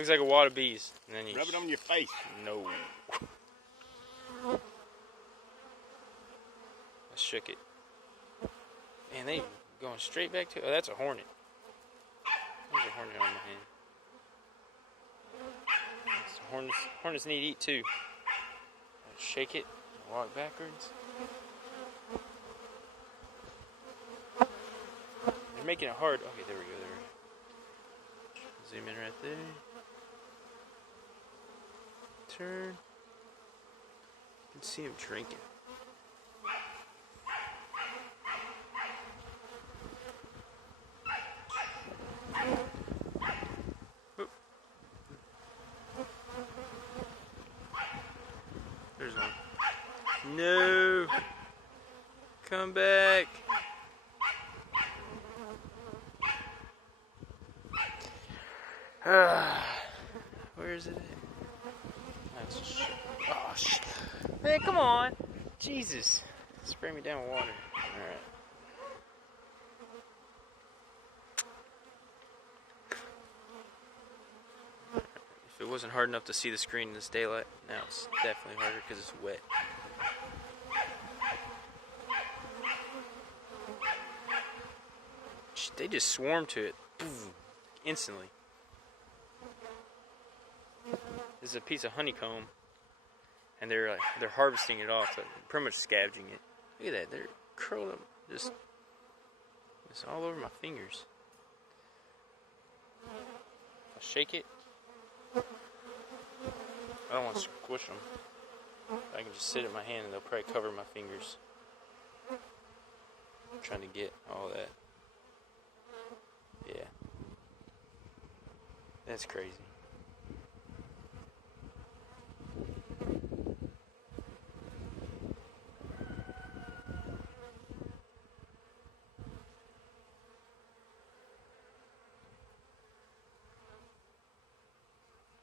Looks like a wad of bees. And then you rub it on your face. No. I shook it. Man, they going straight back to. Oh, that's a hornet. There's a hornet on my hand. Hornets need to eat too. Shake it, walk backwards. They're making it hard. Okay, there we go. Zoom in right there. Turn. You can see him drinking. There's one. No! Come back! Where is it at? Oh, shit. Man, come on! Jesus! Spray me down with water. Alright. If it wasn't hard enough to see the screen in this daylight, now it's definitely harder because it's wet. They just swarm to it. Boom, instantly. This is a piece of honeycomb, and they're harvesting it off, so pretty much scavenging it. Look at that, they're curled up, just all over my fingers. I'll shake it. I don't want to squish them. I can just sit in my hand and they'll probably cover my fingers. I'm trying to get all that. Yeah. That's crazy.